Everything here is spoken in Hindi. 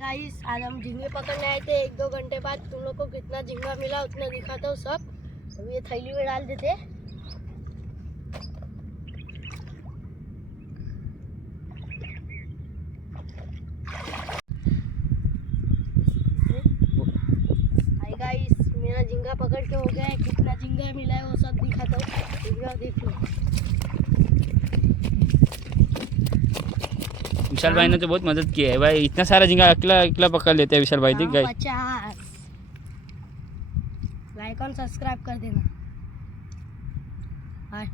गाइस आज हम झींगे पकड़ने आए थे। 1-2 घंटे बाद तुम लोग को कितना झींगा मिला उतना दिखाता हूँ सब। अब ये थैली में डाल देते। हाय गाइस मेरा झींगा पकड़ के हो गया है। कितना झींगा मिला है वो सब दिखाता हूँ। देख लो। विशाल भाई ने तो बहुत मदद की है भाई। इतना सारा झींगा अकेला अकेला पकड़ लेते हैं विशाल भाई। दिख गए 50। लाइक और सब्सक्राइब कर देना। बाय।